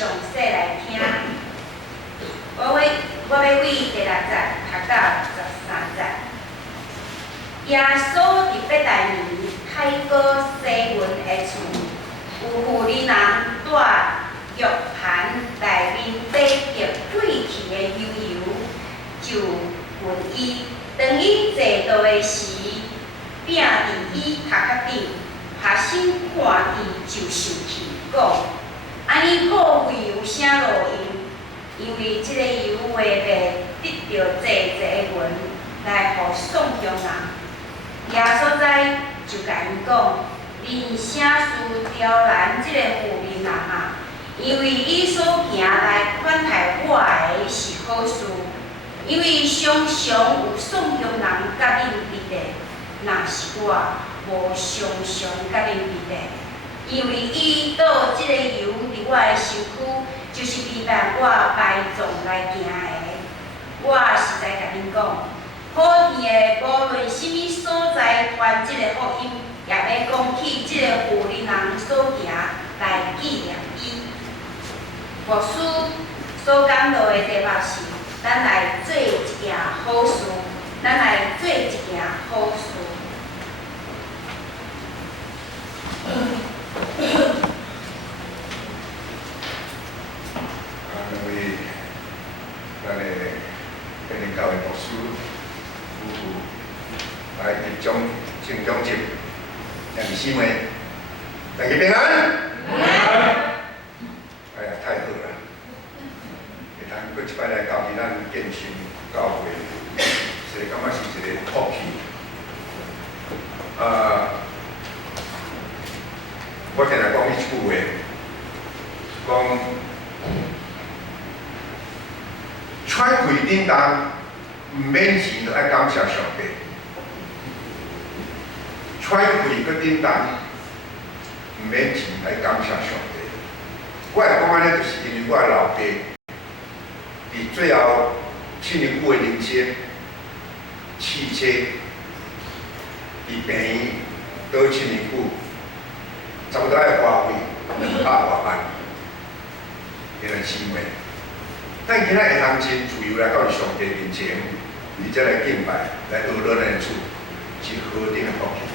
详细来听。我要为第6节读到13节。耶稣伫伯大尼开过西门的厝，有妇人带玉盘内面摆着贵气的油，就问伊，当伊坐倒的时，摒伫伊头壳顶，学生看伊就生气，讲：安尼破费有啥路用？因为即个油画袂得到济的文来互送向人。耶稣知就甲因讲：恁啥事刁难即个妇人啊？因为伊所行来款待我的是好事，因为常常有送向人甲恁伫地，若是我无常常甲恁伫地，因为伊倒即个油伫我的身躯，就是陪伴我摆葬来行的。我实在甲恁讲，普天的无论什么所在传即个福音，也要讲起即个妇人所行来纪念伊。牧师所讲到的题目是：咱来做一件好事，咱来做一件好事。两位咱的天主教的牧师夫妇来集中敬中节，向师妹，大家平安。哎呀，太好了！会通搁一摆来交俾咱建成教会，是感觉是一个福气。我定来讲伊一句话，讲揣开叮当，唔免钱就爱感谢上帝；揣开个叮当，唔免钱爱感谢上帝。我会讲安尼，就是因为我的老爸伫最后7年久的人生，汽车伫病院倒7年久，差不多要花费200多万，因为姊妹。咱今仔会通真自由来到上帝面前，而且来敬拜，来学咱的主，是何等的福气！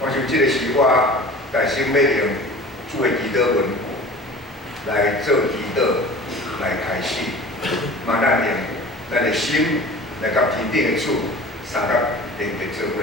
我想这个是我在生命用主的祈祷文来做祈祷，来开始，嘛咱用咱的心来甲天顶的主三甲连结做伙。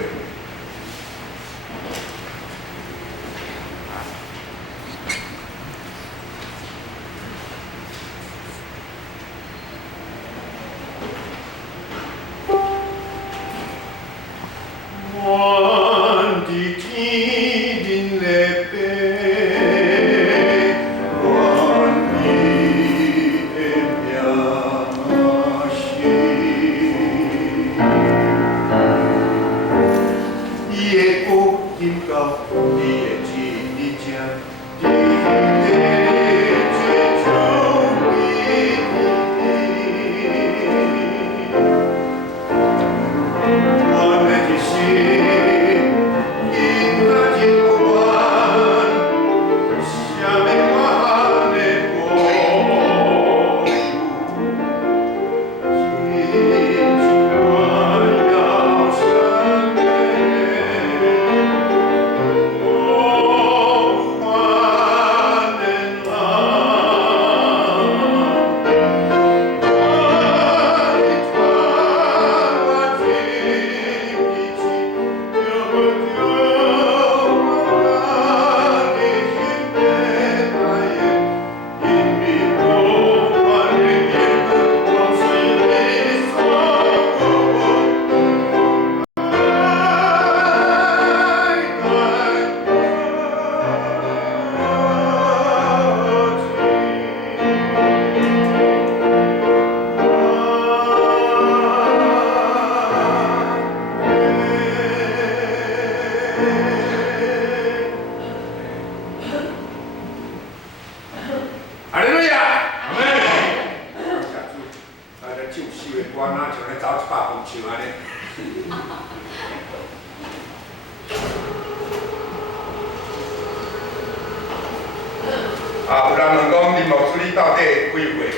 有人问讲林牧师你到底几岁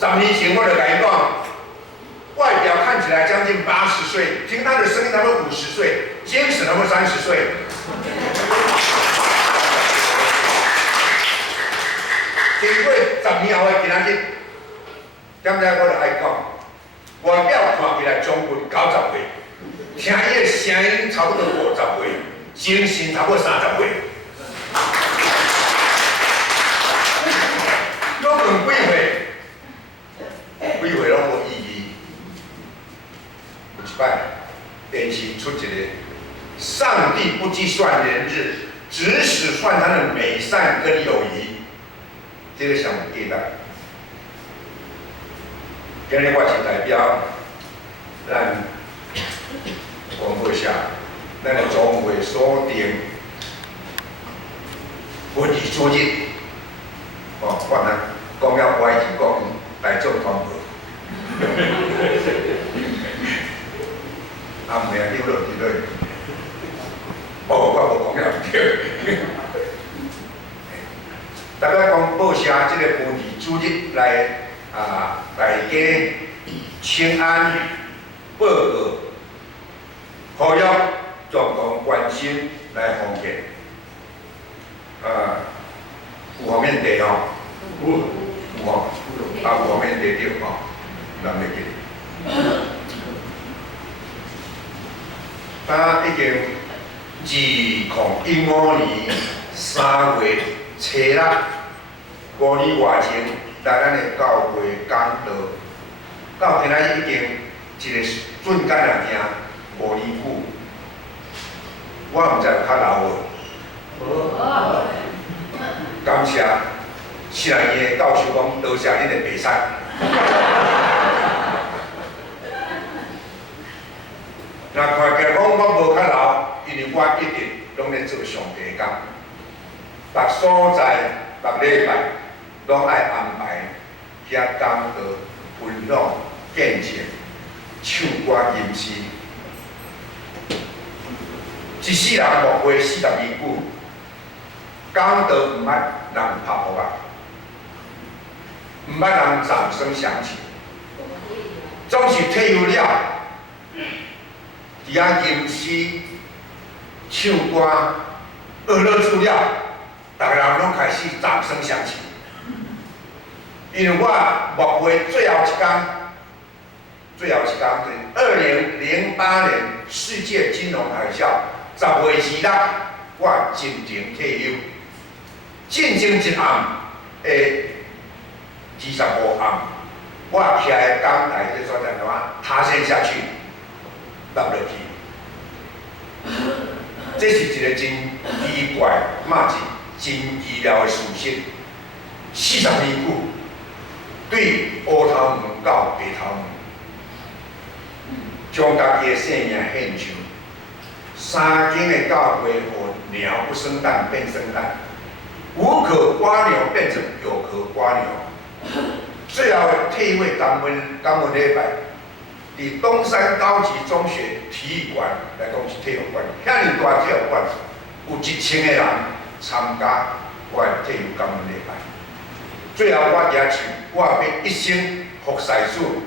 ？10年前我就甲伊讲，外表看起来将近80岁，听他的声音差不多50岁，精神差不多30岁。经过10年后的今仔日，点解我就爱讲？外表看起来将近90岁，听伊的声音差不多50岁，精神差不多30岁。我问几岁？几岁拢无意义。有一摆电视出一个，上帝不计算年日，只使算他的美善跟友谊。这个上有记载。今日我是代表咱王会社，咱的总会所定文艺主日，我讲了歪就讲大众传播。啊，唔系啊，你落去落。我无讲了对。大家讲报社这个文艺主日来大家请安报告，呼吁总统关心来奉献。有方面地吼，有吼，有方面地对吼，人袂记。已经2015年3月初6，5年外前，来咱的教会讲道，到今仔日已经一个准干了行5年久。我毋知有较老无？感谢40年的教授讲，多谢恁的陪产。若看起来讲我无较老，因为我一直拢咧做上帝的工，逐所在、逐礼拜拢爱安排遐讲道、分享、见证、唱歌、吟诗。一世人莫过40年久，讲道毋捌人拍鼓啊，毋捌人掌声响起，总是退休了。伫遐吟诗、唱歌、娱乐主了，逐个人拢开始掌声响起。因为我莫过最后一天就是2008年世界金融海啸10月26，我真正退休。进前一暗的25暗，我徛在讲台这所在什么塌陷下去。落落去，这是一个真奇怪，嘛是真奇妙的事实。40年久，对乌头毛到白头毛，将家己的性命献上。三间的教会，和鸟不生蛋变生蛋，无可刮牛变成有可刮牛。最后退位感恩礼拜。伫东山高级中学体育馆来讲是体育馆，遐尼大体育馆有1000个人参加我的体育感恩礼拜。最后我也唱，我要一生服侍主。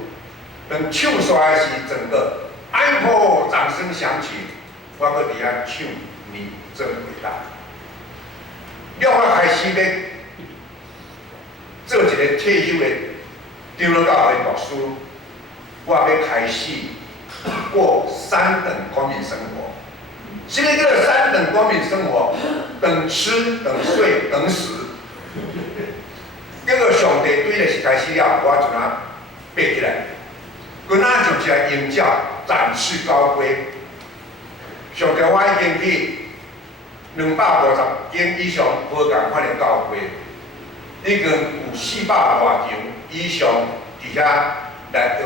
当唱出来时，整个安可掌声响起，我搁伫遐唱你真伟大。了我开始要做一个退休的长老教会牧师。我要开始过3等公民生活。什么叫做3等公民生活？等吃、等睡、等死。结果上帝对的是开始了，我就拿爬起来，今仔就起来迎接展翅高飞。上帝我已经去250间以上无共款的教会，已经有400多场以上伫遐。来俄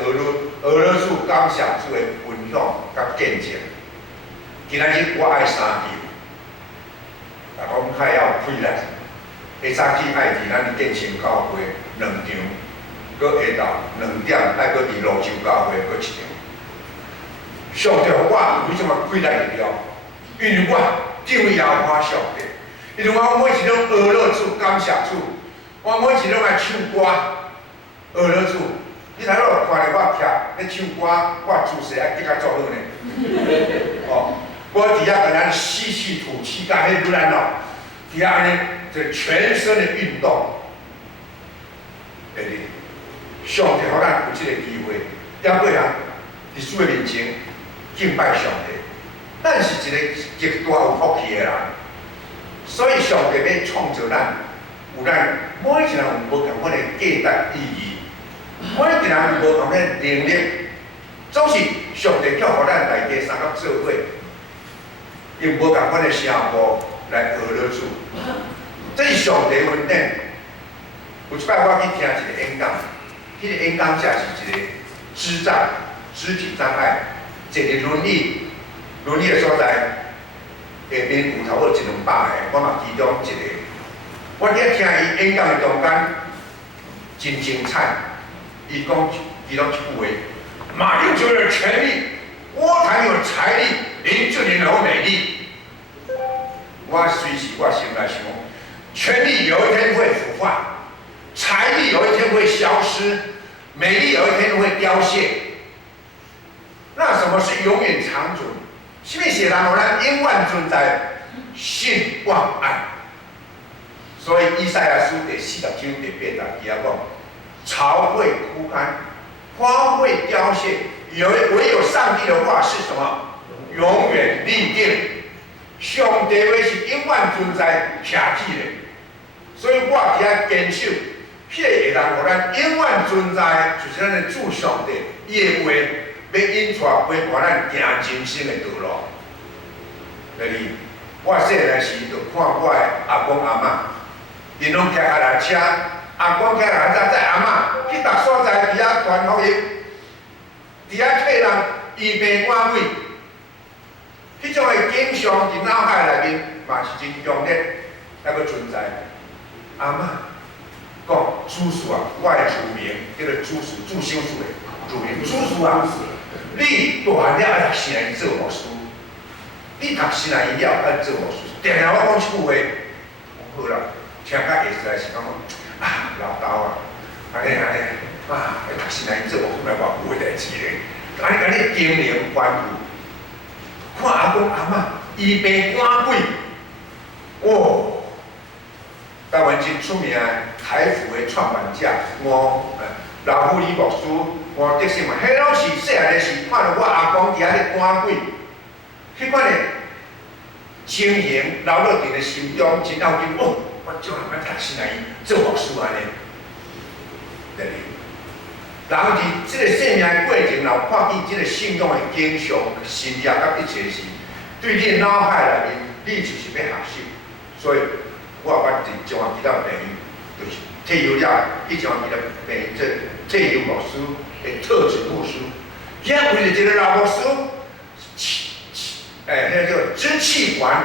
罗斯感谢主的分享甲见证。今仔日我爱3场，但讲较要开力。下早起爱伫咱建成教会2场，搁下昼2点爱搁伫泸州教会搁1场。上帝我为什么开力了？因为我敬畏耶和华上帝，因为我每一种娱乐主、感谢主，我每一种来唱歌，娱乐主。你睇落看着我徛咧唱歌，我姿势爱更较足好呢。哦，我伫遐跟咱吸气吐气，甲迄愈来咯，伫遐安尼就全身的运动。对哩，上帝互咱有即个机会，要过人伫主的面前敬拜上帝。咱是一个极大有福气的人，所以上帝要创造咱，有咱每一个人有无同款的价值意义。每一个人有无同的能力，总是上帝叫互咱大家三个做伙，用无同款的声波来学了主。这是上帝恩典。有一摆我去听一个演讲，迄个演讲者是一个智障、肢体障碍，坐伫轮椅的所在，下面有差不多100-200个，我嘛其中一个。我伫遐听伊演讲的中间，真精彩。伊讲一句话：马英九有权力，郭台有财力，林志玲有美丽。我随时我心来想，权力有一天会腐化，财力有一天会消失，美丽有一天会凋谢。那什么是永远长存？什么是人互咱永远存在？信望爱。所以以赛亚书第40章第8节，伊遐讲。巢会枯干，花会凋谢，唯有上帝的话是什么？永远立定。上帝话是永远存在徛起的，所以我伫遐坚守，迄个会当互咱永远存在，就是咱的主上帝，伊的话要引带陪伴咱行人生的道路。就是我细汉时就看我的阿公阿嬷，因拢骑脚踏车。阿公囝人载阿嬷去逐所在，伫遐传福音，伫遐替人医病赶鬼，迄种的景象伫脑海内面嘛是真强烈，还阁存在。阿嬷讲主事啊，我的主名叫做主事，主修事的主名，主事啊，你大汉了爱读圣经做牧师，你读圣经了爱做牧师，定定我讲一句话，好啦，听较会实在是讲。老豆啊，安尼，要读圣经做牧师，来偌有诶代志咧，安尼经营关顾，看阿公阿嬷医病赶鬼，哦，台湾真出名台服的创办者老虎李牧师，德胜嘛，迄拢是细汉的时看到我阿公伫遐咧赶鬼，迄款的情形留落伫个心中，真要紧哦。我就人要读圣经做牧师安尼，对哩。人伫即个生命过程，若看见即个信仰的景象、信仰甲一切时，对你的脑海内面，你就是要学习。所以，我捌伫中华基督朋友，就是退休了，去中华基督朋友做退休牧师的特职牧师。遐为了一个老牧师，迄个叫支气管，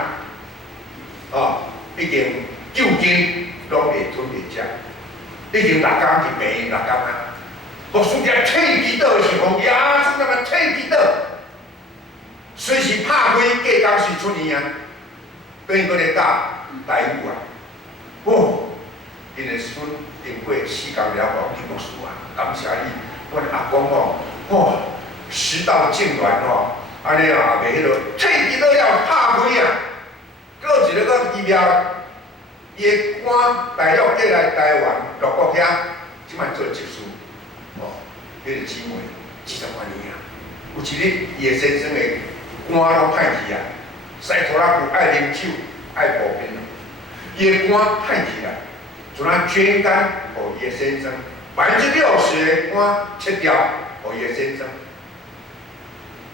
已经。究竟拢会吞袂食，已经6工伫病院6工啊！牧师家退伫倒是讲呀，怎么退伫倒？随时拍开，隔工是出院啊！等于搁咧教台语啊！哦，因的孙经过4工了后，牧师啊，感谢你！阮阿公讲，食道痉挛安尼啊，袂迄落退伫倒了拍开啊！搁一个搁医疗。伊的肝大陆寄来台湾陆国遐，即摆做技术，迄个姊妹20多年啊，有一日伊的先生的肝拢歹去啊，西拖拉骨爱啉酒，爱步边咯，伊的肝歹去啊，就咱捐肝互伊的先生，60%的肝切掉互伊的先生，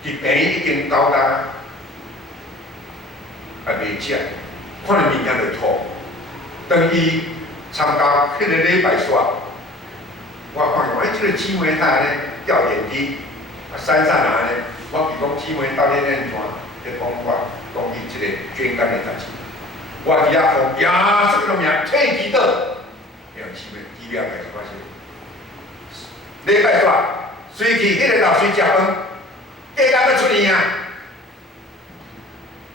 伫病院已经9工啊，也袂食，看到物件就吐。当伊参加迄个礼拜煞，我看即个姊妹她安尼吊电梯，闪闪安尼，我比讲姊妹到底咧怎咧讲法，讲伊即个捐肝的代志。我伫遐讲呀，这个名退伫倒，让姊妹医疗开始发现。礼拜煞，随去迄个老师食饭，隔工要出院啊！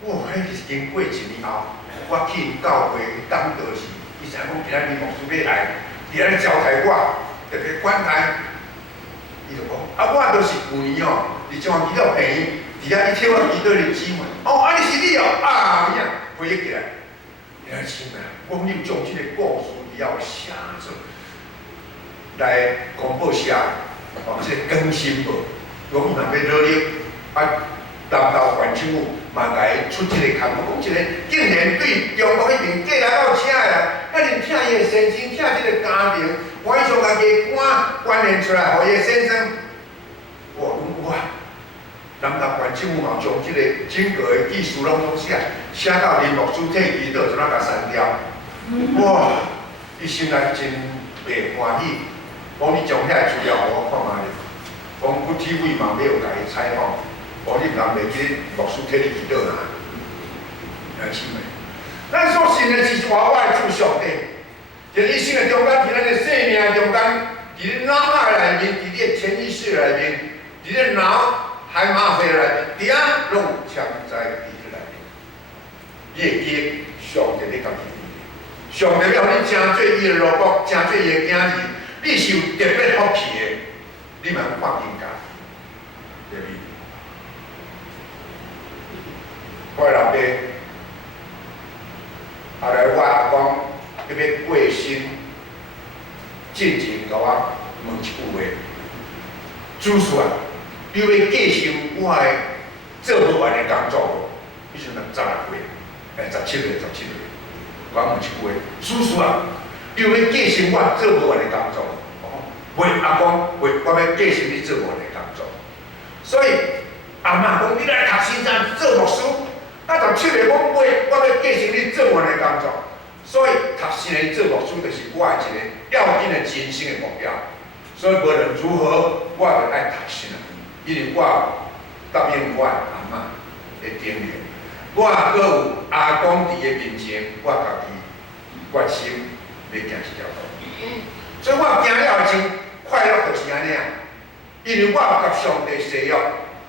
哇，迄是经过1年后，我去因教会当道士，伊想讲今仔日牧师要来，伫咧招待我，特别管台。伊就讲，我就是旧年哦，伫中央基督病，伫遐伊跳基督的姊妹。你是你哦，有影回忆起来。你亲啊，我们将这个故事要写做来公报社，这个更新报，我们若要努力南投县政府嘛来出这个项目，讲一个竟然对中国迄边过来到请的人，遐尼听伊的先生，听这个家庭，我以上家己官关联出来，互伊的先生，哇！南投县政府嘛将这个整个的技术拢写到林牧师退祈祷，就那甲删掉。哇！伊心内真袂欢喜，讲你将遐资料互我看卖，讲我 TV 嘛要有甲伊采访。你唔通袂记牧师替你祈祷啦，来亲们，咱所信的是活我的主上帝，在你生的中间，伫咱的生命中间，伫你脑海内面，伫你的潜意识内面，伫你的脑海马回来，伫遐拢藏在你内面。你会记上帝咧甲你，上帝要你真做伊的萝卜，真做伊的囝儿，你是有特别福气的，你嘛放心家，对不对？我老爸，后来我阿公迄要过身，进前甲我问一句话：主孙啊，你要继承我的做不完的工作无？迄时阵16岁，17岁，我问一句话：主孙啊，你要继承我做不完的工作无？袂，阿公袂，我要继承你做不完的工作。所以阿嬷讲，你来读新山做牧师。17岁讲我要继承你做完的工作，所以读圣的做牧师就是我的一个要紧的人生的目标。所以无论如何，我就爱读圣的，因为我答应我阿嬷的叮咛，我阁有阿公伫的面前，我家己决心要行这条路。所以我行了真快乐，就是安尼啊，因为我甲上帝誓约。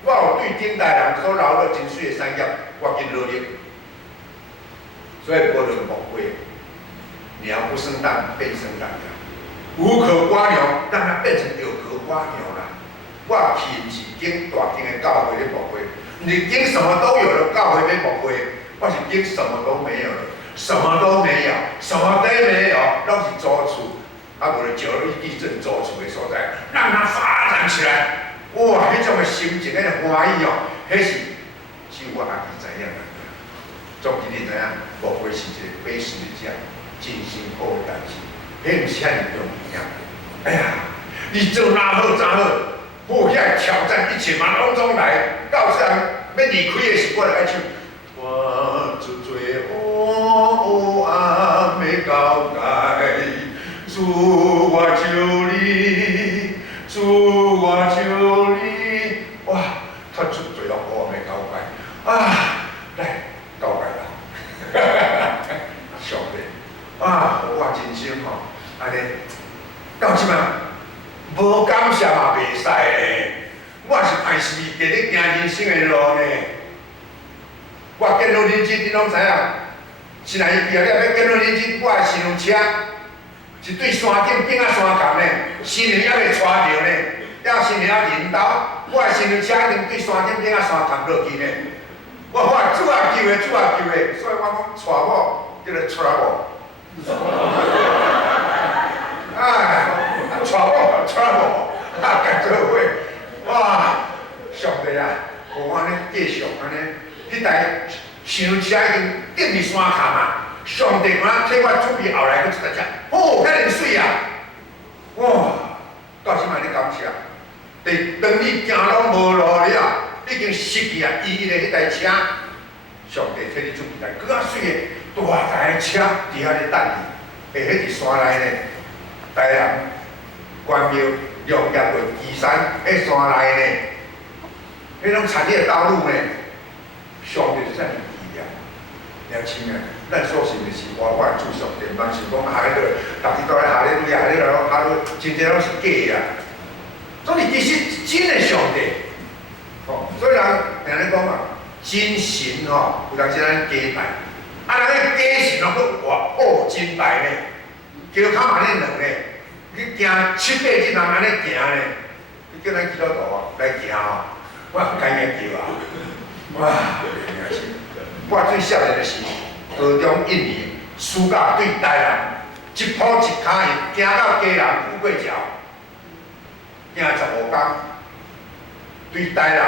我有对顶代人所留落真水的产业，我尽努力。所以无论无归，鸟不生蛋，便生蛋呀。无壳蜗牛，让它变成有壳蜗牛啦。我亲自经大间的教会咧牧会，你经什么都有的教会咧牧会，我是经什么都没有的，什么都没有，什么都没有，拢是租厝，无就9二地震租厝的所在，让它发展起来。哇！迄种的心情，迄个欢喜哦，迄是只有我家己知影啦。总之你知影，牧会是一个非常的讲真心好的代志，迄毋是遐尔容易啊！哎呀，你做哪好怎好，好遐挑战1000万拢总来，到时人要离开的时，我就爱唱。我做最黑暗的交界，主我求你，主我求你，哇！脱出最黑暗的交界啊！来交界啦！上帝啊，我真心吼，安尼到即摆无感谢嘛袂使咧，我是歹势伫咧行人生的路呢。我见到恁姊，恁拢知影，是哪伊毕业了要见到恁姊，我的新娘车一对山顶变啊山扛呢，新娘还未带着呢，要新娘要领导，我的新娘车一定对山顶变啊山扛落去呢。我主啊救的，主啊救的，所以我讲娶某叫做trouble。哎，娶某 trouble， 干做伙，哇！上帝啊，互我呢继续安尼。迄台新娘车已经顶伫山骹嘛，上帝敢替我准备后来佫一台车，哦，遐尼水啊！哇，到即摆你感谢，当你行拢无路了，已经失去啊意义的迄台车，上帝替你准备台更较水的大台车伫遐咧等你，下迄伫山内呢，台南、关庙、龙业会、岐山迄山内呢，迄种产业道路呢。上帝就遮尔奇啊！了亲啊，咱所信的是活我的主上帝，万是讲哈利路，逐日都来哈利路亚，哈利路亚，哈利，真侪拢是假啊！所以其实真的上帝，吼，所以人定咧讲啊，真神吼，有当时咱假拜，啊，人个家是拢佫活哦真大呢，桥骹嘛咧两咧，你行7、8日人安尼行咧，你叫咱基督徒来行哦，我甘愿叫啊，哇，真是，我最少年的是高中1年，暑假对台南，一铺一骹行到嘉南富贵桥，行15天，对台南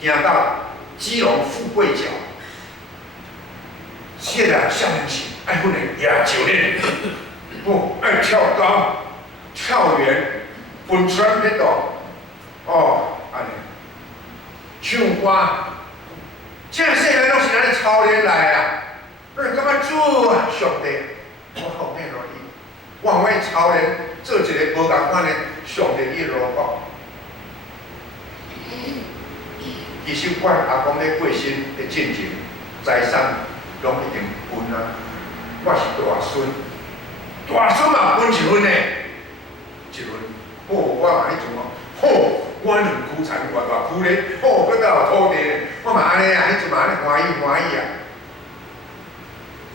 行到基隆富贵桥。现在少年时爱训练野球练，哦，爱跳高、跳远、分川迄度，哦，安尼唱歌，这细汉拢是安尼操练来啊！你感觉主啊，上帝，我奉献落去，我会操练做一个无共款的上帝的罗卜。其实阮阿公咧过身的进前，财产拢已经分啊。我是大孙，大孙嘛分1份呢，1份。哦，我嘛迄阵哦，好，我2区田偌大区咧，哦，搁倒有土地咧，我嘛安尼啊，迄阵嘛安尼欢喜啊。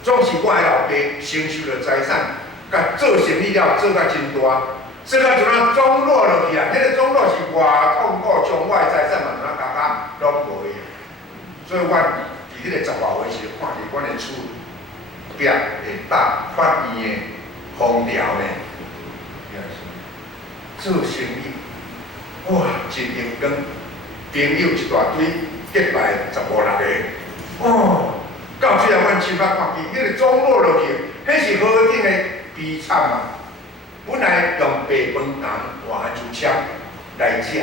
总是我的老爸承受了财产，甲做生意了做甲真大。这个就那中落落去啊！迄个中落是偌痛苦，将我的财产嘛，那拢无去。所以我伫迄个10外岁时，看见阮的厝壁会搭法院的空调呢，做生意，哇，真用功，朋友一大堆，结拜15、16个，哦，到最后阮亲眼看见，迄个中落落去，迄是好顶的悲惨啊！本来用白饭糠换安珠枪来食，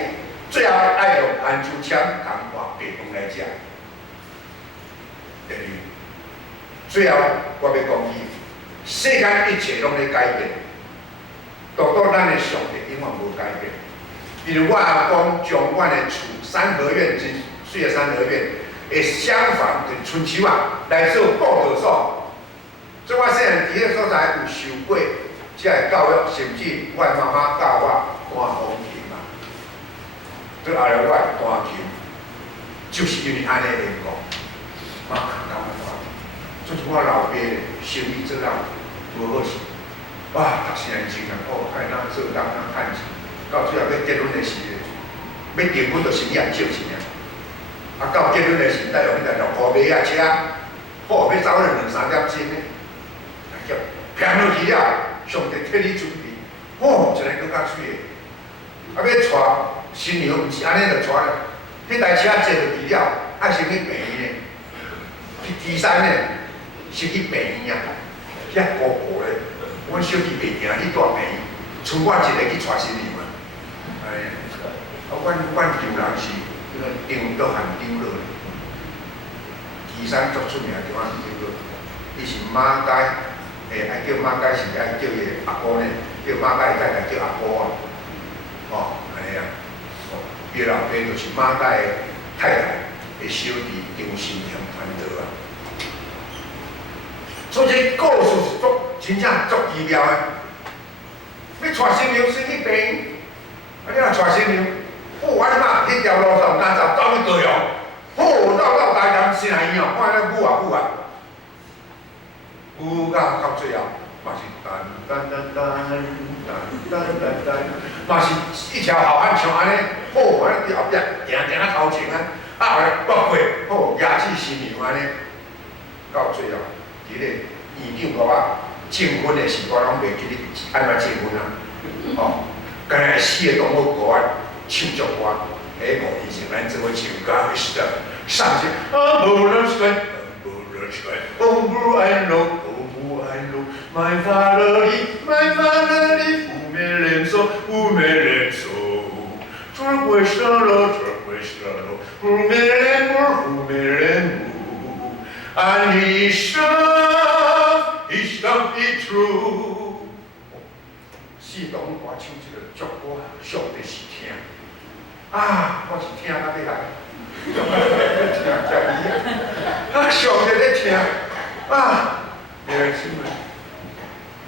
最后爱用安珠枪糠换白饭来食。第二，最后我要讲起，世间一切拢在改变，独独咱的上帝永远无改变。比如我阿公将阮的厝3合院真水的3合院的厢房跟春秋啊来做报道所，所以我细汉伫迄个所在有受过。这个教育，甚至我妈妈教我弹风琴嘛，所以后来我弹琴，就是因为安尼缘故，嘛教我弹。就是我老爸生意做了无好势，哇，读成真啊，哦，爱哪做当哪趁钱，到最后要结婚的时候，要订婚就生意也少钱啊。啊，到结婚的时，带用迄台6块马仔车，好，要走了2、3点钟呢，叫平落去了。上帝替你准备，哦，一个更较水的。啊，要娶新娘，毋是安尼就娶了。迄台车坐落去了，爱先去病院的，去岐山的，先去病院啊，遐孤孤的。阮小弟袂行去大病院，剩我一个去娶新娘啊。哎，啊，阮丈人是迄个张德汉张老，岐山足出名地方是张老，伊是马街。爱叫马街是爱叫伊阿姑呢，叫马街太太叫阿姑啊，哦，安尼啊，哦，伊老爸就是马街的太太的小弟张新强传道啊。所以这故事是真正足奇妙的。要娶新娘先去病院，啊，你若娶新娘，哦，我即马迄条路上敢走去高雄，哦，绕台南新来医哦，看那舞啊。舞到最后，嘛是嘛是一条好汉像安尼，好安尼伫后壁行啊头前啊，啊后来跋过，好牙齿新娘安尼，到最后，伫个院长甲我证婚的时，我拢袂记你安怎证婚啊，哦，干那死的讲好歌啊，唱足歌，下5年前咱做伙唱歌的时候，上去啊无人选。Oh, blue I know, oh, blue I know, my father live, u me lenso, turquestalo, u me lemu, and his love is true. 四堂我唱这个足歌，上帝是听，啊，我是听到要来。啊，上帝咧听，啊，弟兄姊妹，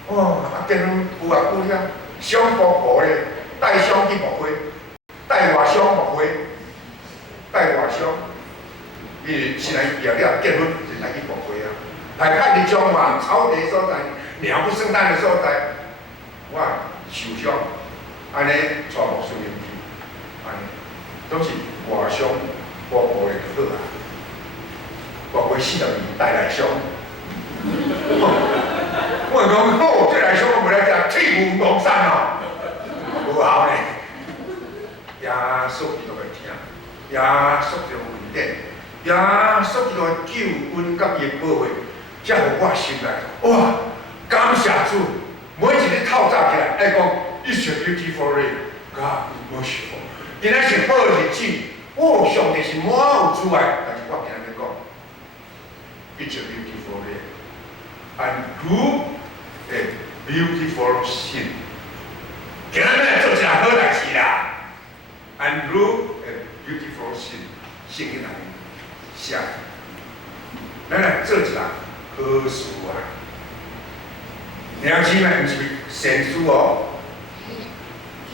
哦，啊，结婚有啊有了，上福婆咧，带上去牧会，带外乡牧会，带外乡，因为是来业了结婚就来去牧会啊，来看你中华草地所在，鸟不生蛋的所在，我受伤，安尼带牧师入去，安尼都是外伤保护的就好啊，牧会40年带来伤。我讲好，这来伤我袂来食铁牛龙山哦，无效呢。耶稣基督的听，耶稣基督恩典，耶稣基督的救恩甲伊的保护，才互我心内哇，感谢主！每一日透早起来，爱讲 It's a beautiful day, God is merciful。今仔是好日子，哦，上帝是满有慈爱，但是我今日讲 It's a beautiful day。And do a beautiful sin。今仔日做一件好代志啦。And do a beautiful sin。圣经内面写，咱来做一件好事啊！良心嘛，毋是善事哦。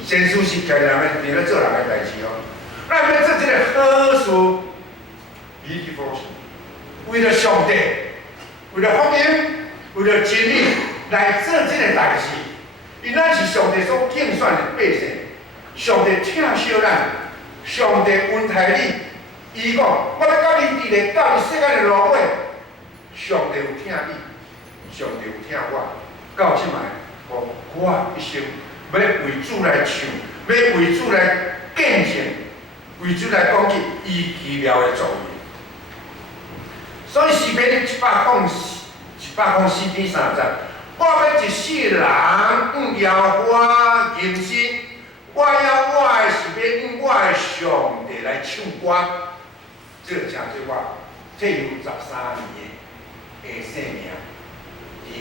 善事是家人的，你咧做人的代志哦。咱要做一个好事 ，beautiful sin，为了上帝，为了福音。为了真理来做这个代志，因咱是上帝所竞选的百姓，上帝疼惜咱，上帝恩待你。伊讲，我要到你地里，到你世界的路尾，上帝有疼你，上帝有疼我，到即摆，我一生要为主来唱，要为主来见证，为主来讲起伊奇妙的作为。所以诗篇104篇30，我要一世人要我认真，我要我的诗篇我的上帝来唱歌。这个真做我退休13年的生命，以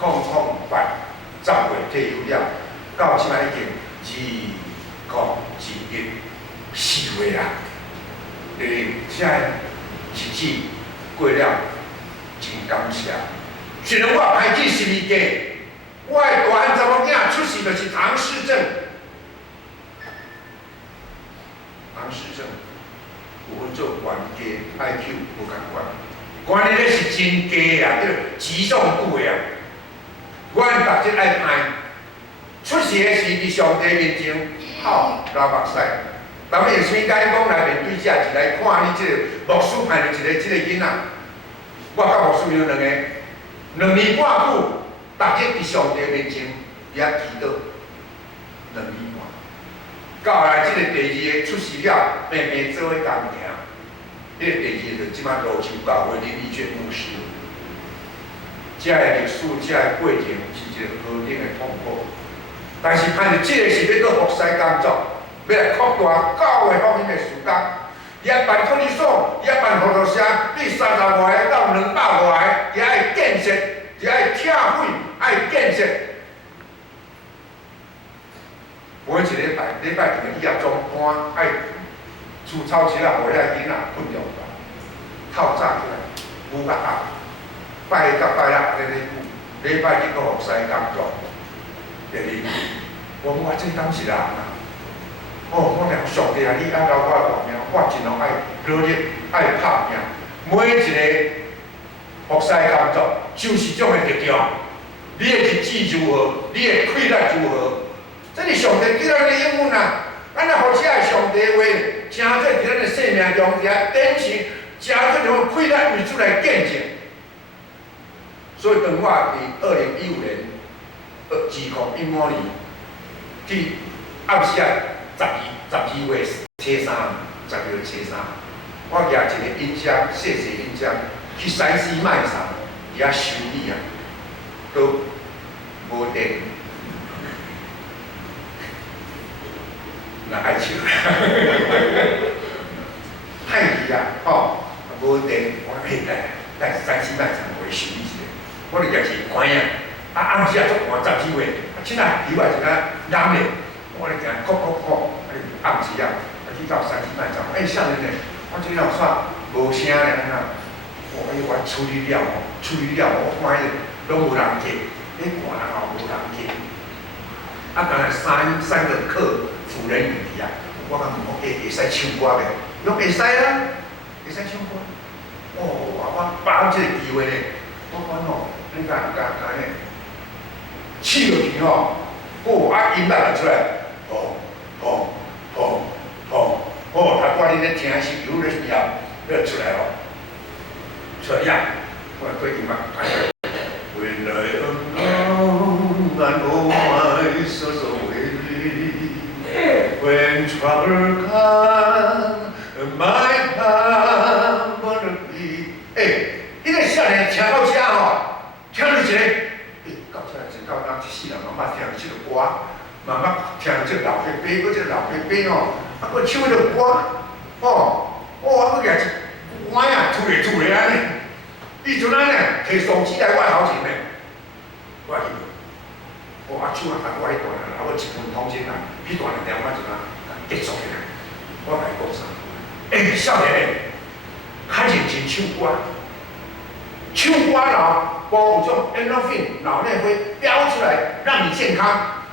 00810月退休了，到即摆已经2021月啦。这日子过了。真感谢，虽然我排进12家，我的大汉查某囝出世就是唐氏症，唐氏症有分做悬低 IQ 无共款，悬的咧是真低啊，叫极重度的啊。阮逐日爱拍，出世的时伫上帝面前哭流目屎，人们用啥解讲来面对者，是来看你即个牧师派着一个囡仔。我甲牧师有2年半久，逐日伫上帝面前也祈祷2年半。到后来，即个第2个出世了，慢慢做伙工行。迄个第2个就即摆罗州教会林立娟牧师。这个历史，这个过程是一个何等的痛苦。但是盼着即个是要搁服侍工作，要来扩大教会福音的事工。伊爱办托儿所，伊爱办合作社，对30外个到200外个，伊爱建设，伊爱拆毁，爱建设。每一个礼拜一个以后中班，爱除草车啊，互遐囡仔困着吧。透早起来5到8，拜一到拜六在咧顾，礼拜日搁服侍工作。第二，我这当是人啊。哦，我讲上帝啊！你按照我大命，我尽量爱努力，爱拍拼。每一个服侍工作就是种的力量。你的日子如何，你的快乐如何？这是上帝给咱的应允啊！咱来服侍的上帝话，真做伫咱的生命中，也典型，真做种快乐为主来见证。所以，当我伫2015年自控1模年去暗时啊。12月初3，12月初3，我举一个音箱，细音箱去西施卖场，伊遐修理啊，都无电，那爱笑，歹去啊，吼，无电，我讲来西施卖场我修理一下，我就举一个关啊，暗时啊足寒，12月，凊彩里外一个冷的。我咧行，暗时啊，去到西施卖场，少年嘞，我即了煞无声咧，安那，我处理了吼，我看迄个拢有人客，你看人后无人客，啊，当然三个客主人语啊，我讲会使唱歌袂，拢会使啦，会使唱歌。我把握这个机会呢，我讲吼，你看呢，试落去吼，音乐就出来，他我你咧听是有咧调，要出来哦，出来呀，我对音乐哎呀。When I am alone and oh my soul so weary, when trouble comes, my heart wanna be。迄个少年听到这吼，听到一个，到这真够当一世人慢慢听这个歌，慢慢听这老伯伯，搁这老伯伯吼，搁唱迄个歌，搁举一碗啊，吐咧安尼。伊阵安尼摕手机来我头前呢，我去，手啊，我迄段啊，我1分通钟啊，迄段啊，我就结束起来。我来讲啥？少年较认真唱歌，唱歌了，有种 endorphin 脑内啡飙出来，让你健康。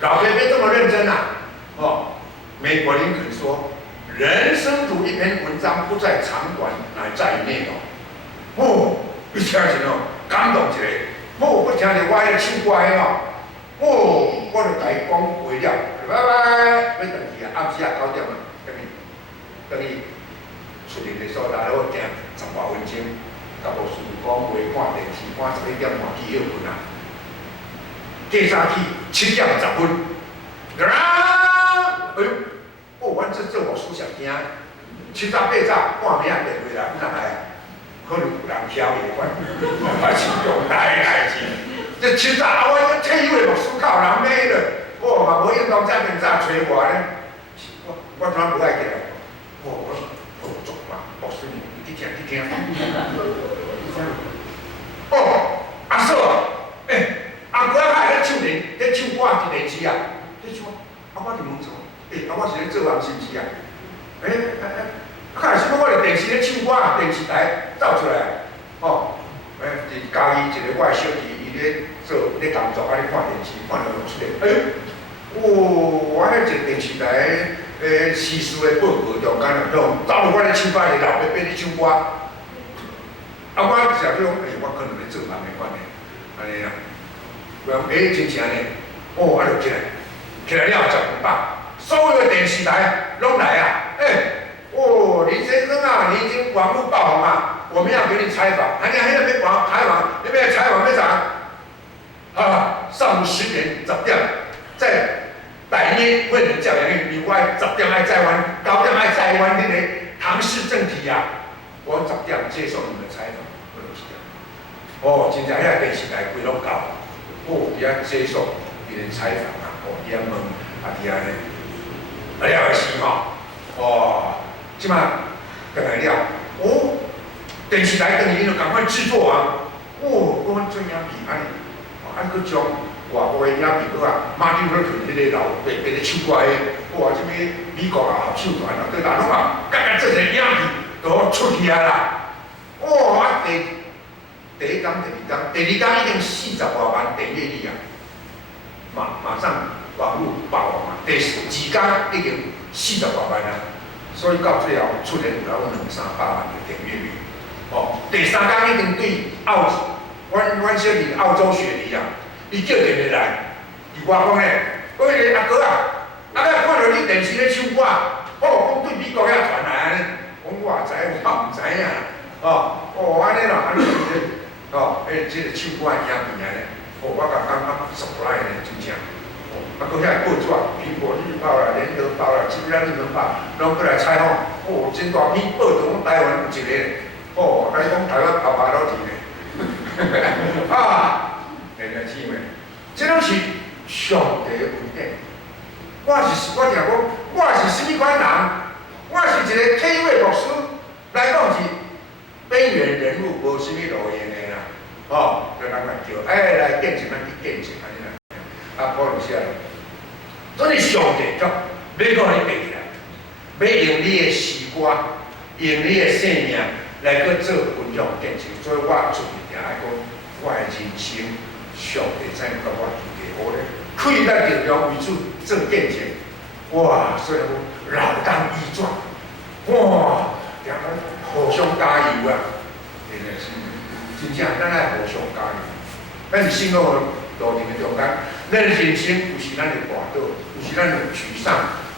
老伯伯这么认真啊！美国林肯说：“人生如一篇文章，不在长短，乃在于内容。”你听一下感动一下。我听着我迄个唱歌的我就甲伊讲话了，拜拜，要回去啊，暗时啊9点啊，等伊出庭的所在，我行10多分钟，甲无事讲话，看电视，看11点半起休困啊。第三起7点10分，阮这我思想惊，7早8早半暝啊电话来，哪来？可能有人晓的款，我是重大的代志。这7早我这退休的牧师靠人买了，嘛无运动这边早找我呢，我怎无爱过来？我做嘛，牧师你听。阿嫂，阿哥还咧唱歌一电视啊，咧唱，我就问错，我是咧做人是不是啊？看是我伫电视咧唱歌啊，电视台走出来，伫家己一个我的小弟，伊咧工作，咧看电视，看到出来，我迄一个电视台时事的报告中间走入我咧唱歌的老伯伯咧唱歌，我想讲，我可能咧做人的款的，安尼啦，我讲真正呢，就起来了10分半，所有的电视台拢来啊，林先生啊，你已经网络爆红啊！我们要给你采访，还在那边采访，那边采访咩啥？上午10点10点，在百年会人教养院以外10点爱在湾，9点爱在湾那个唐氏正题啊！我10点接受你们的采访，我就是这样。真正遐电视台规拢搞，伫遐接受别人采访啊，伫遐问啊，伫遐呢，了是即摆回来了，电视台等于就赶快制作啊，我们做影片安尼，搁将外国的影片搁马丁路屯迄个老伯伯咧唱歌的，即个美国啊合唱团啊，对啦，拢甲做一个影片，都出去啊啦，第1天、第2天，第2天已经40多万订阅率啊，马上网络爆红啊，第2天已经40多万啊。所以到最后出现有200-300万的订阅率。第3天已经对阮小弟澳洲雪梨啊，伊叫电话来，伊我讲咧，阿哥啊，看到你电视咧唱歌，讲对美国遐传来安尼，我知，我唔知影，安尼啦，即个唱歌的影片安尼，我感觉 surprise 咧，真正。搁遐报纸啊，苹果日报啦、联合报啦、今日日本报，拢过来采访。真大篇报道，讲台湾有一个，还是讲台湾头发老甜的，兄弟姊妹，这拢是上帝的恩典。我常讲，我是什么款人？我是一个退休的牧师，来讲是边缘人物，无什么路用的啦。就人来叫，来见证，咱去见证安尼啦。保罗写的，所以上帝要讲你背起来，要用你的诗歌，用你的生命来去做分享见证。所以我出去定爱讲，我的人生上帝怎甲我预备好咧？可以咱尽量为主做见证。所以讲老当益壮，定互相加油啊！真诶是，真正咱爱互相加油。咱是生活路程的中间，咱的人生有时咱会跌倒，有时咱会沮丧，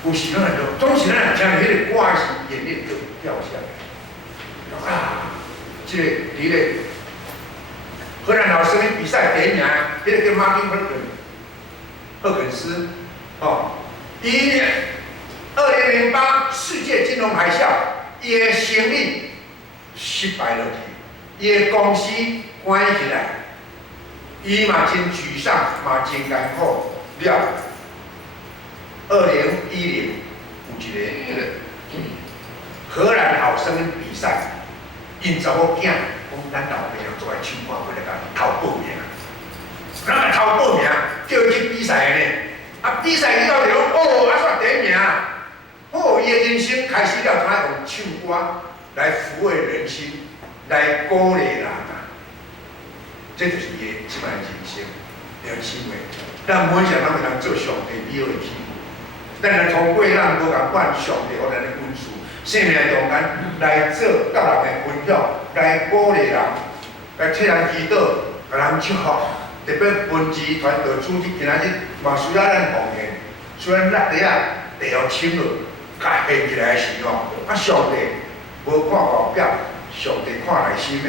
有时咱会总是咱会听到迄个歌时，眼泪就掉下来。啊，这个伫个荷兰老师的比赛第一名，迄个叫马丁·赫肯斯，哦，伊2008世界金融海啸，伊的生意失败落去，伊的公司关起来。伊嘛真沮丧，嘛真艰苦。了，2010有一个迄个荷兰好声音比赛，因查某囝讲咱老爸要做来唱歌，为了甲偷报名，咱来偷报名，叫伊去比赛呢。啊，比赛以后就讲哦，啊煞第一名，哦，伊的人生开始了，他用唱歌来抚慰人心，来鼓励人啊。这就是伊的即摆人生，良心话。咱每一个人会当做上帝美好的器皿，咱来通过咱无共款上帝予咱的恩赐，生命中间来做甲人的分享，来鼓励人，来替人祈祷，甲人祝福。特别文字传道主题今仔日嘛需要咱奉献，虽然咱地啊地要深落，甲献起来的时候，啊上帝无看外表，上帝看内心的。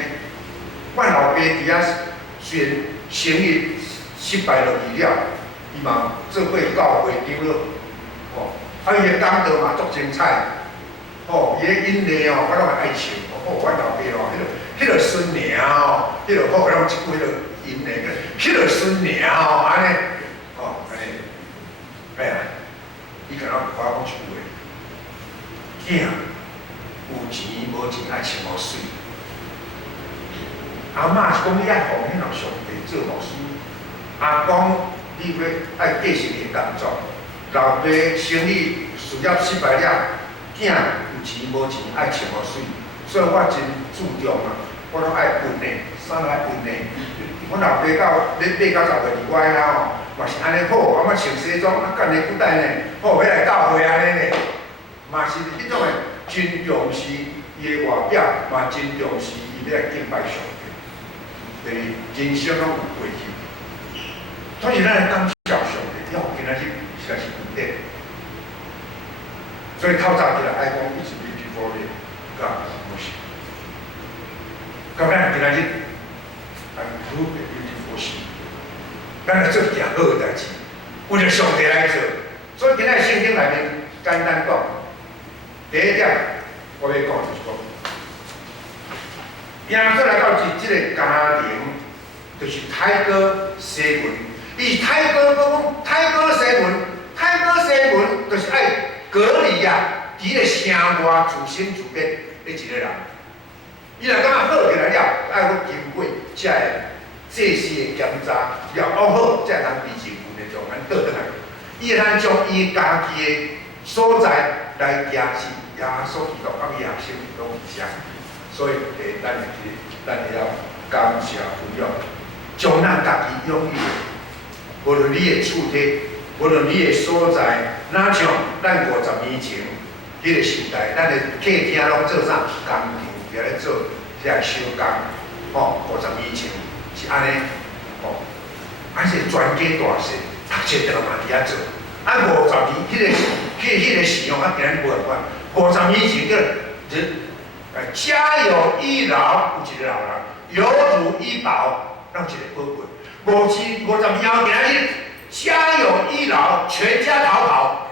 阮老爸伫遐。虽然生意失败落去了，伊嘛做过教会长了，哦，啊伊的讲道嘛足精彩，哦，伊的音乐哦，我拢会爱唱，哦，阮老爸哦，迄个孙娘哦，迄个好，咱一句迄个音乐，迄个孙娘哦，安尼，哦，安尼，哎呀，伊甲咱夸讲一句话，囝有钱无钱爱穿好水。阿嬷是讲你爱奉献让上帝做牧师，阿公你要爱继续你的工作，老爸生意事业失败了，囝有钱无钱爱穿好水，所以我真注重啊，我拢爱分的，衫爱分的。我老爸到咧8到10个月啦吼，嘛是安尼好，啊嘛穿西装，啊干咧古代呢，好要来教会安尼呢，嘛是迄种的真重视伊的外表，嘛真重视伊要来敬拜上帝。就是人生拢有过去，所以咱来感谢上帝，了今仔日实在是有德。所以透早起来爱讲一直 beautiful 的，甲无是。咁咱今仔日来 prove the beautiful 事，咱来做一件好嘅代志，为了上帝来做。所以今仔圣经内面简单讲，第一点我要讲就是讲。耶稣来到即个家庭，就是泰戈西文。伊泰戈讲泰戈西文，就是爱隔离啊，伫个城外自生自灭的一个人。伊若感觉好起来了，爱去经过才会祭司的检查，了往好才通伫政府的中间倒转来。伊会通将伊家己的所在来行是耶稣基督甲耶稣拢一样。所以，咱要感谢福养，将咱家己拥有，无论你的厝体，无论你的所在，哪像咱50年前迄个时代，咱的客厅拢做啥？工厂也咧做遐手工，吼，50年前是安尼，吼，还是全家大细，读册都嘛伫遐做。啊，50年迄个时用啊，今日无办法。50年前个人。家有一老，有一个老人；有主一宝，让一个宝贵。50年后，今仔日家有一老，全家逃跑。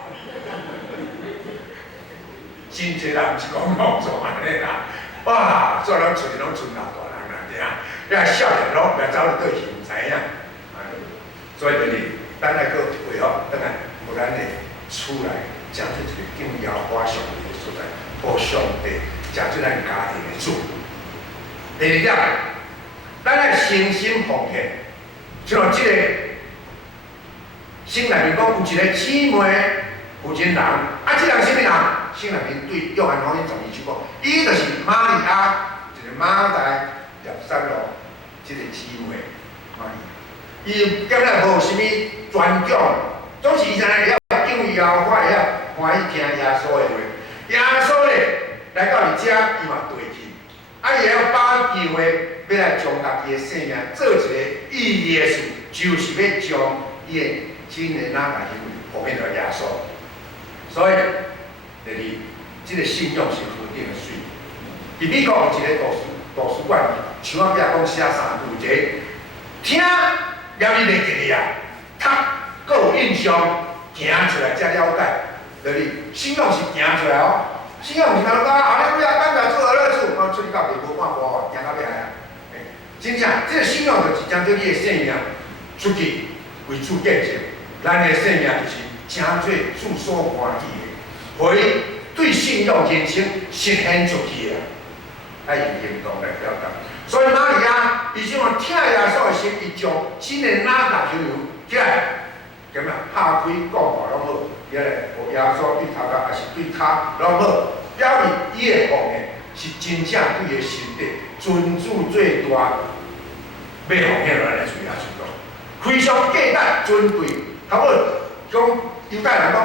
真侪人是讲弄做安尼啦，哇！做人厝里拢剩老大人啦，对啊，遐少年拢袂走去对现知影。所以就是咱来个配合，等下有咱的厝内，讲出一个敬仰我上帝的所在，互上帝。食出咱家庭的主。第二点，咱爱诚心奉献。像即个圣内面讲有一个姊妹负责人，啊，即人什么人？圣内面对约翰福音12章讲，伊就是玛利亚，就是马大亚塞罗即个姊妹玛利亚。伊今日无啥物专长，总是伊现在了敬畏耶和华，会晓欢喜听耶稣的话。耶稣咧。来到你家，伊嘛对去，也要把握机会，要来将家己的生命做一个意义的事，就是要将伊的真的那家己奉献到耶稣。所以，就是这个信仰是恒定的水。伫美国有一个图书馆，像我壁讲写三句，一个听了你袂记哩啊，读阁有印象，行出来才了解。就是信仰是行出来哦。信仰毋是讲啊，你不要干表做乐处，出去到地无看无，行到尾啊！真正，这个信仰就是将做你的生命出去为主见证，咱的生命就是真做主所欢喜的，互伊对信仰人生实现出去啊！爱用行动来表达。所以玛利亚，伊想听耶稣的心，伊将真的哪大球起来，咁啊，下开讲话拢好。也来，互耶稣对头壳还是对脚拢好，表明伊的奉献是真正对伊心底尊主最大，要奉献落来的主耶稣讲，非常价值尊贵。头尾讲犹太人讲，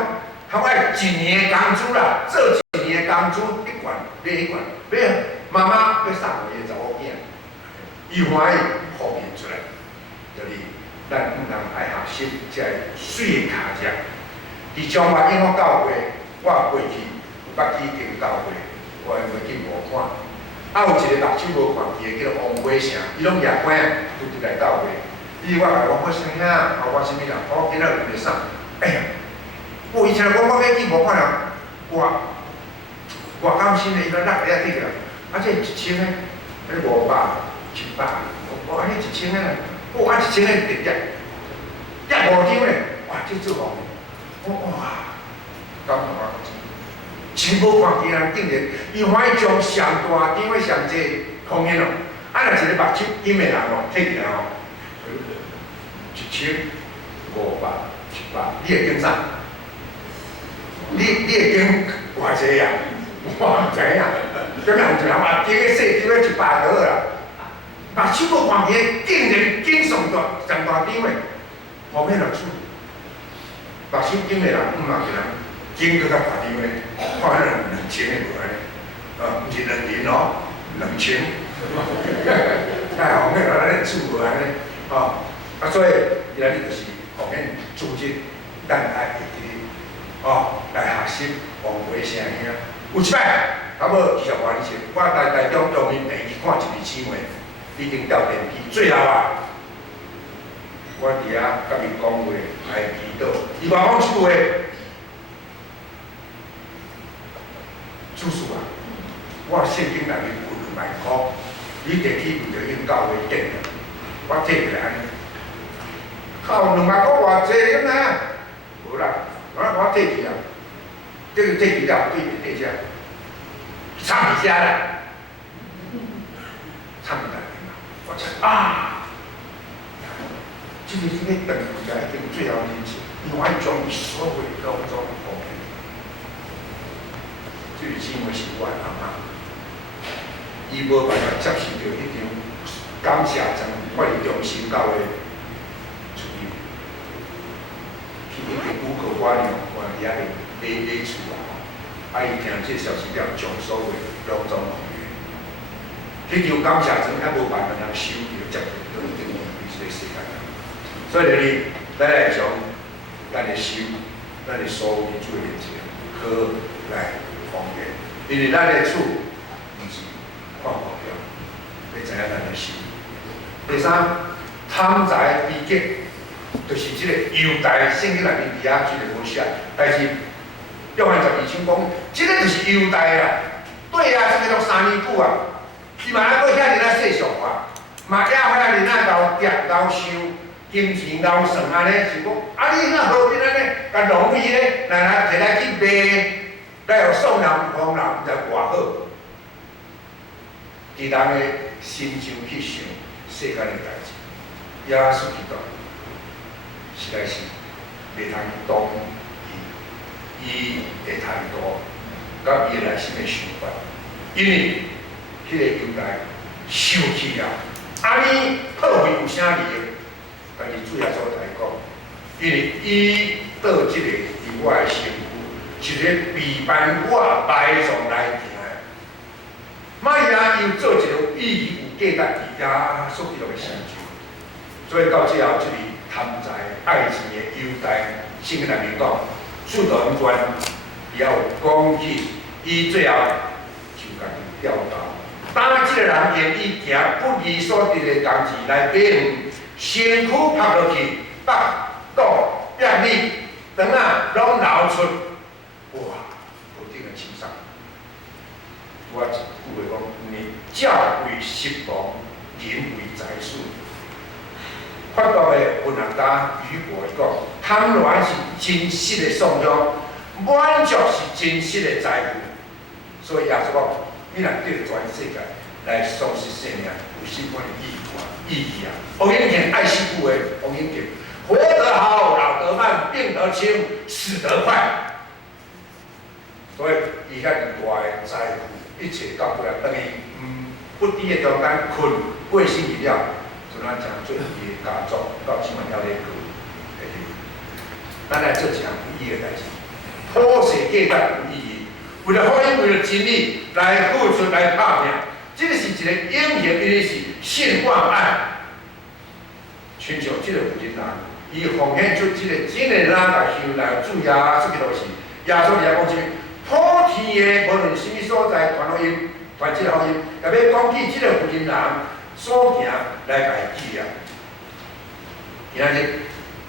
头尾一年的工资啦，做一年的工资一罐买一罐，买妈妈要送互伊的查某囝，伊欢喜奉献出来，就是咱不能爱学习这水的脚只。伫中华英福教会，我过去有捌去经教会，我过去无看。有一个目睭无看见的，叫王伟成，伊拢夜班拄来教会。我来讲我啥物啊？我啥物人？我今仔有袂送。哎呀，以前我要去无看人，我甘心的，伊讲落个遐底啊，这1000个，500、700，我安尼1000个啦，1000个直接5张嘞，哇，这做好。哇！感动啊！真无看见人竟然，伊欢喜将上大张的上济奉献咯。若一个目睭金的人哦，摕起来哦，1500、700，你会经啥？你会经偌济啊？我知影，今日有一人目睭个细张个100就好啦。目睭无看见，竟然经上大张的奉献落去。目睭经的人，有个人经搁较大张的，看迄人2000的无安尼，毋是2000哦，2000，太红个咱咧厝无安尼，所以今日就是奉献组织，咱爱会记来学习王维声兄。有一摆，差不多20外年前，我台中阳明病去看一个姊妹，已经掉电梯，最后啊。我伫遐甲伊讲话，来祈祷。伊话讲一句话，主事啊，我现金内面有2万块，你地去为着因教会建的，我摕起来安尼。靠2万块偌济，咁啊？无啦，我摕去啊，摕去了，对面地遮，插伫遮啦，插伫内面啦，我讲啊。这个你要等回来，一定最后日子，你完将伊所有的拢总奉献。这个姊妹是我的阿妈，伊无办法接受到迄场感谢章，我是中心教会处理，去迄个古口我俩伫遐买厝啊，伊听这消息了，将所有拢总奉献。迄场感谢章还无办法通收，就接到一定这个世界。所以呢，咱来将咱的心、咱的所有的主面前，好来奉献，因为咱的厝毋是看股票，要知影咱的心。第三，贪财逼急，就是这个犹大圣经内面底下这个无写，但是约翰12章讲，这个就是犹大啦。对啊，这个都3年久啊，伊嘛还搁遐尔细俗啊，嘛也遐尔老掂老想。金钱老算安尼，是讲你那何必安尼，甲浪费咧？来摕来去卖，来互送人帮人，才偌好。伫人的心中去想世间的代志，耶稣基督实在是袂通当伊的态度，甲伊内心的想法，因为迄个犹大受气了，尼破坏有啥利益？但是主耶稣来讲，因为伊倒即个伫我的身躯，一个陪伴我来从来行的。马赢又做一个有意义、有价值、压缩记录的成就。所以到最后，这个贪财、爱钱的优待，圣经内面讲，主人权也有讲起，伊最后就家己掉倒。当这个人愿意行不义所得的工钱来给予，身躯趴落去，腹肚便利，肠啊拢流出，哇，无定的清爽。我一句话讲，你教为食亡，人为财死。法国的文学家雨果讲，贪婪是真实的颂扬，满足是真实的财富。所以耶稣讲，你若对全世界来丧失生命，有什么意义啊？王永田爱惜故为，王永田活得好，老得慢，病得轻，死得快。所以伊遐大的财富，一切到尾等于不低的中间困过身去了。就咱讲做伊的家族到即满了咧过，会去。咱来做一项有意义的代志，普世价值有意义，为了福音，为了真理来付出来打拼，这个是一个英雄，伊是信望爱。亲像这个有钱人，伊奉献出这个真的哪来香来主耶稣基督是耶稣也讲什么？普天的无论什么所在，传福音，传这个福音，也要讲起这个有钱人。所行来家己啊！今仔日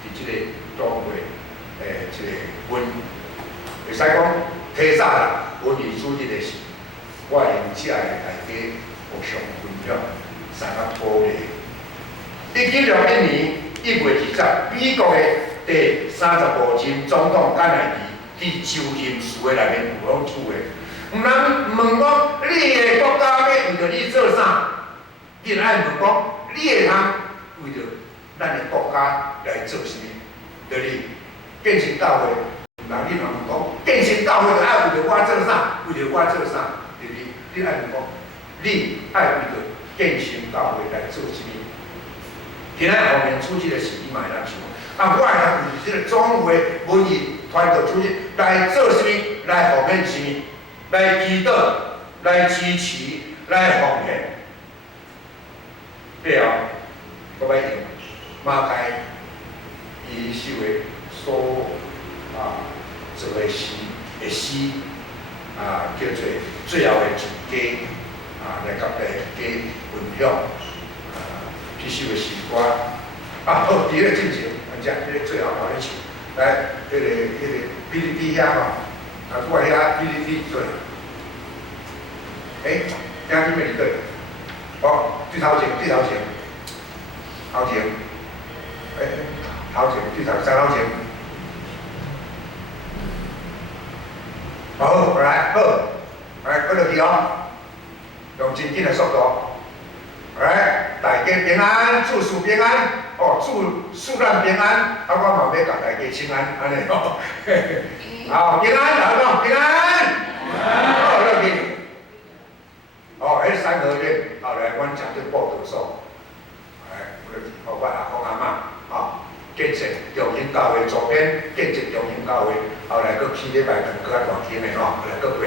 伫即个中会，即个阮会使讲提早啦，阮儿子即个是，我用遮个大家互相分享，三个鼓励。1961年1月20日，美国的第35任总统甘乃迪伫就任词的内面有讲出的，毋通问讲你的国家要为着你做啥？你爱问讲，你会通为着咱的国家来做啥物？着你建成教会，人你若问讲，建成教会就爱为着我做啥？为着我做啥？着你爱问讲，你爱为着建成教会来做啥物？今仔后面出去的是你嘛会当想，啊，我会当为着这个总会文艺团队出去来做啥物？来奉献啥物？来祈祷，来支持，来奉献。对啊，我要用马开伊首的所做的诗叫做最后的全家来甲大家分享这首的诗歌好，伫咧进前，只迄个最后互咧唱，来，迄个PPT遐吼，我遐 PPT 做，听你面对。最头前，头前，头前，三头前。好，来，搁落去哦，用真紧的速度，来，大家平安，祝事平安，祝事咱平安，我嘛要甲大家请安，安尼哦，好，平安，大家讲平安，好，落去。迄三合院，来，阮讲对报道所，我阿公阿嬷，建设中兴教会左边，建设中兴教会，后来佫起礼拜堂，佫较大间的后来佫过，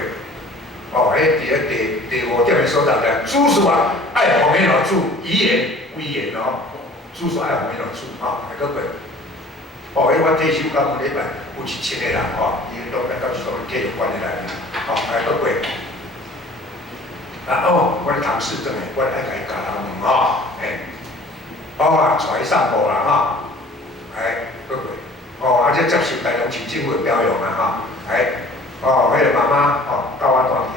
迄伫咧第5点的所在咧，主事啊，爱奉献落主，以言为言主事爱奉献落主，来佫过，迄我退休到每礼拜有1000个人，伊都来到所计有关的来，来佫过。我咧同事转来，我爱甲伊教人问带伊散步啦佫过，这接受台中市政府的表扬啦迄个妈妈教我弹琴，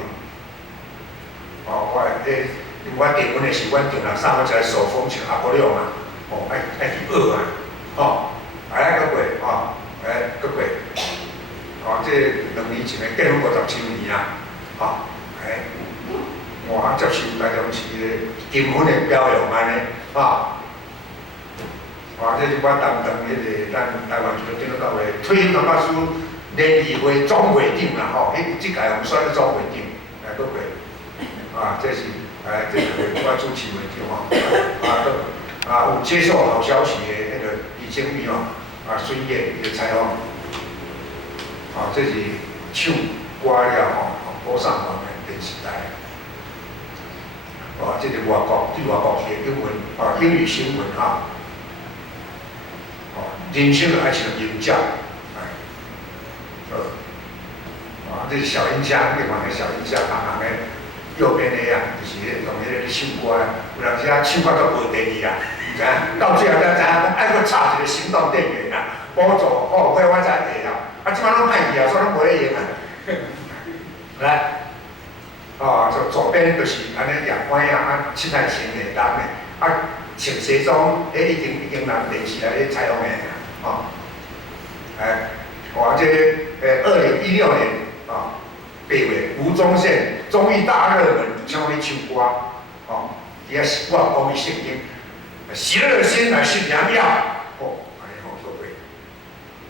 我订婚的是阮订了3个一个手风琴阿婆亮爱去学佫过佫过，这2年前的结婚50周年我接受台中市的金婚的表扬安尼这是我担当迄个咱台湾基督教教会退休教师联谊会总会长啦即届我们选咧总会长，来佫过这是这个我主持会长有接受好消息的迄个李清美孙燕的采访这是唱歌了播上网的电视台。哦，这个外国对外国去英文啊，英语新闻啊，哦，人生爱像音奖，这是小音箱，另外个小音箱，行的右边的啊，就是用迄个唱歌，有当时啊唱歌都无电去啊，唔知影，到最后才知影讲爱搁插一个行动电源啊，补助哦，我才会晓，啊，即摆拢歹去啊，所以拢无咧用啊。来，哦，左边就是安尼阳光啊，七彩型的灯的，啊，穿西装，已经人电视来咧采访的哦，哇，这2016年啊，8月吴宗宪综艺大热门，唱咧唱歌，哦，伊啊我讲伊圣经，喜乐的心乃是良药，哦，安尼好各位，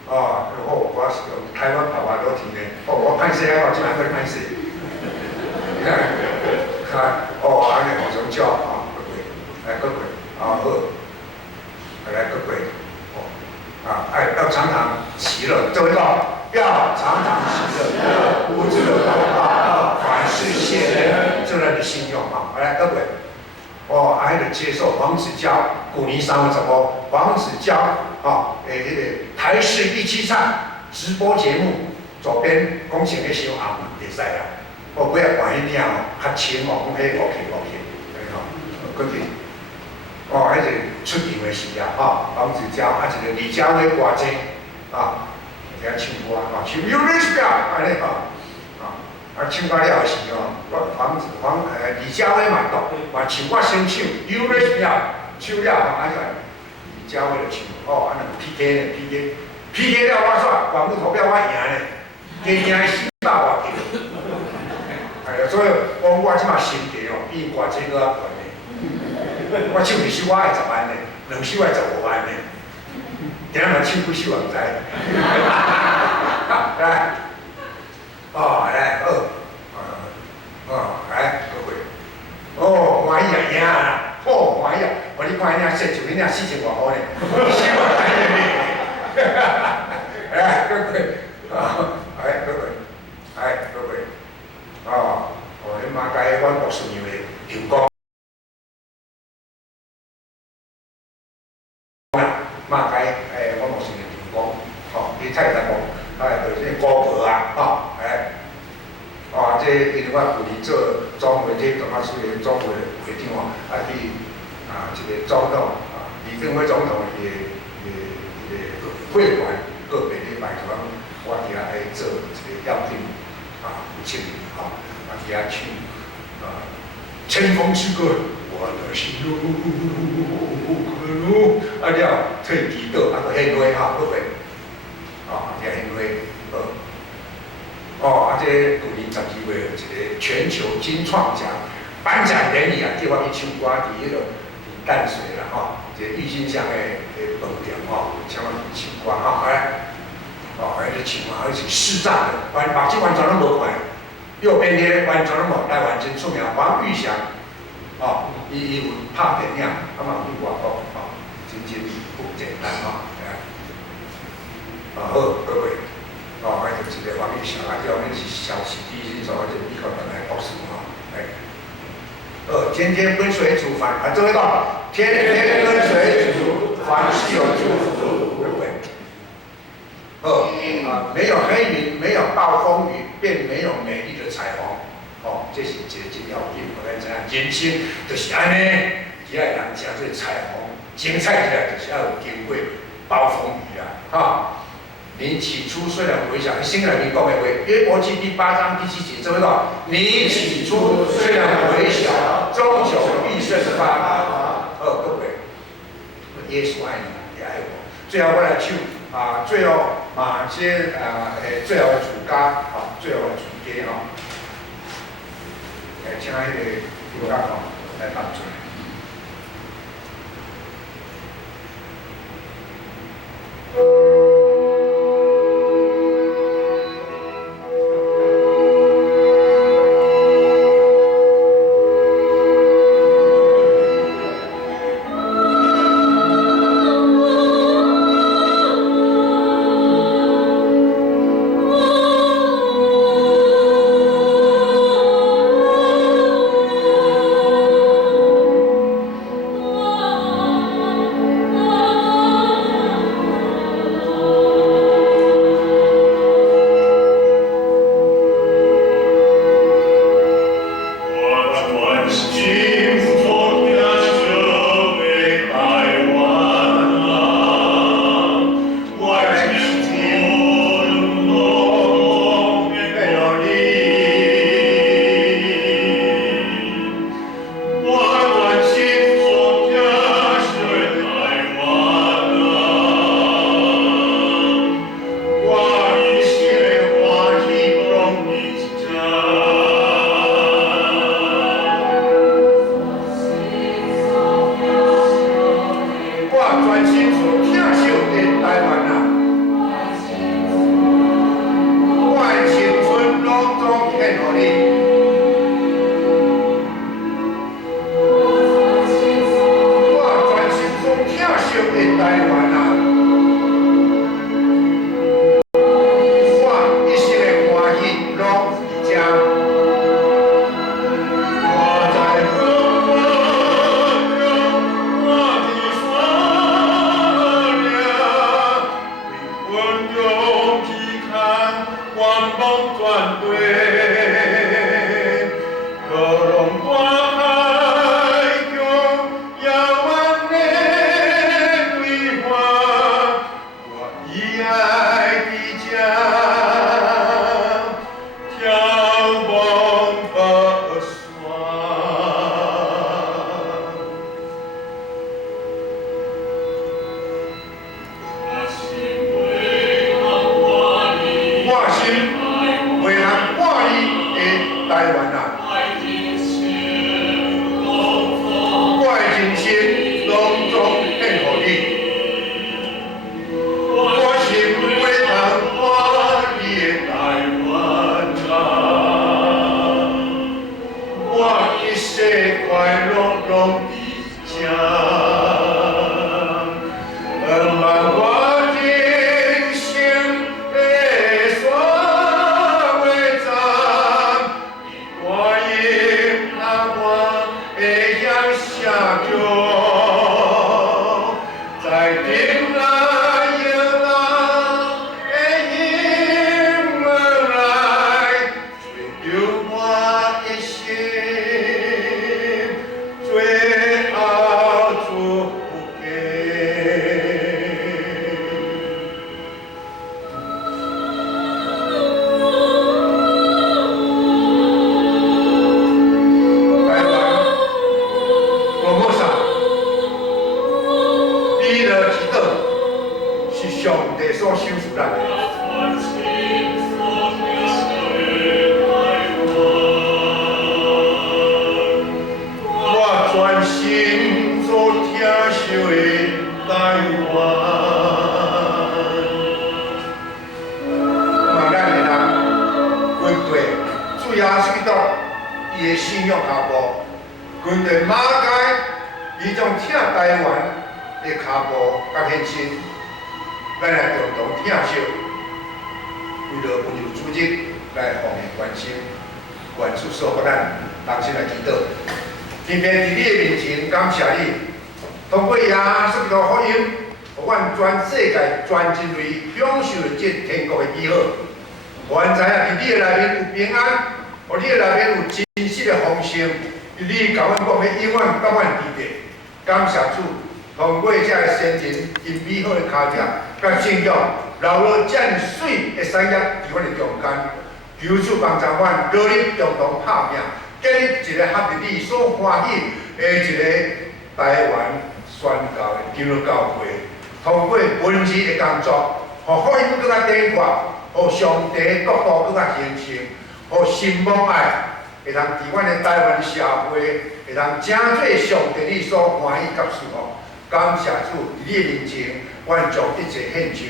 哦，好，我是用台湾爸爸都听的，哦，我拍摄啊，我即摆去拍摄，你看，哦，安尼好相照啊，各位，来各位，啊好，来各位。要常常喜乐，这位说要常常喜乐，不住的祷告，凡事谢恩，这样的信用啊！来，各位，哦，还得接受黄子佼，古尼3个什么？黄子佼啊，那个台视173直播节目，左边讲穿咧小暗袂使啦，哦，不要管一点哦，较轻哦，讲迄 OK，哎吼，过去。哦，迄是出场的时啊，吼，黄子佼，一个李佳薇歌星，啊，听唱歌，啊，唱 You Reach Me， 安尼吼，唱到了时哦，李佳薇嘛读，嘛唱我先唱 You Reach Me， 唱了，安尼李佳薇就唱，哦，安尼 PK 呢 PK 了我煞，网络投票我赢呢，加赢400多票，所以我即马身价哦，比歌星搁较悬。我唱一首我爱10万呢，2首爱15万呢，今日嘛唱几首也唔知。来，哦来，来各位，哦欢喜啊赢啊，哦欢喜啊，我你看遐说就恁遐4000多块呢，4万块呢，来各位，来各位，来各位，哦，恁马街阮博士样的成功。马街我目前的成功，吼，你菜单讲，就是高婆啊，吼，这因为我旧年做总会这中华书院总会会长哦，去这个总统李登辉总统伊个会馆个别的拜托，我伫遐来做这个邀请有请吼，伫遐唱千峰之歌。我的心如可如，了退祈祷，个献花哈，各位，献花，这旧年12月一个全球金创奖颁奖典礼啊，叫我去唱歌，伫迄个淡水啦，这郁金香的饭店请我去唱歌唱是视障的，目睭完全拢无看，右边的完全拢无，台湾真出名，黄玉祥。伊有拍电影，嘛有去外国，真不简单好，各位，就是一个黄玉祥，叫我们是小弟弟，所就美国人来博士天天跟随主凡，这位道，天天跟随主，凡事有祝福，各位。没有黑云，没有暴风雨，便没有美丽的彩虹。这是一个真要紧，我咱知影人生就是安尼，只要人食做彩虹，精彩起来就是要有经过暴风雨啊，你起初虽然微小，新人民讲的话，约伯记第8章第7节，这位道，你起初虽然微小，终究必胜发达。各位，耶稣爱你，也爱我。最后我来唱最后最后的主歌最后的主歌请迄个刘家来帮助。上帝所收赐咱的。我专心做疼惜的台湾。咱的人军队主要是到伊的信仰下步，军队马街伊种疼台湾的脚步甲献身，咱来共同疼惜，为了温柔组织来奉献关心，愿主所给咱同心来祈祷。今天伫你的面前感谢你，通过耶稣基督福音，互阮全世界、全人类享受这天国的美好。互阮知影伫你的内面有平安，互你的内面有真实的丰盛。你甲阮讲的永远甲阮伫地。感谢主，通过这个先人因美好的脚迹甲信仰，留落这样水的产业伫阮的中间。求主帮助阮，努力共同拍拼。建立一个合乎你所欢喜的一个台湾宣教的基督教会，通过文字的工作，互福音更加展扩，互上帝的国度更加形成，互信望爱会通伫阮的台湾社会会通正做上帝你所欢喜甲祝福。感谢主，伫你的面前，阮将一切献上，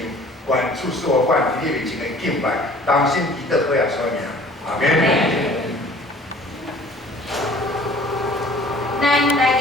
愿主使我阮伫你面前的敬拜，同心祈祷，好耶稣名，阿免。咱来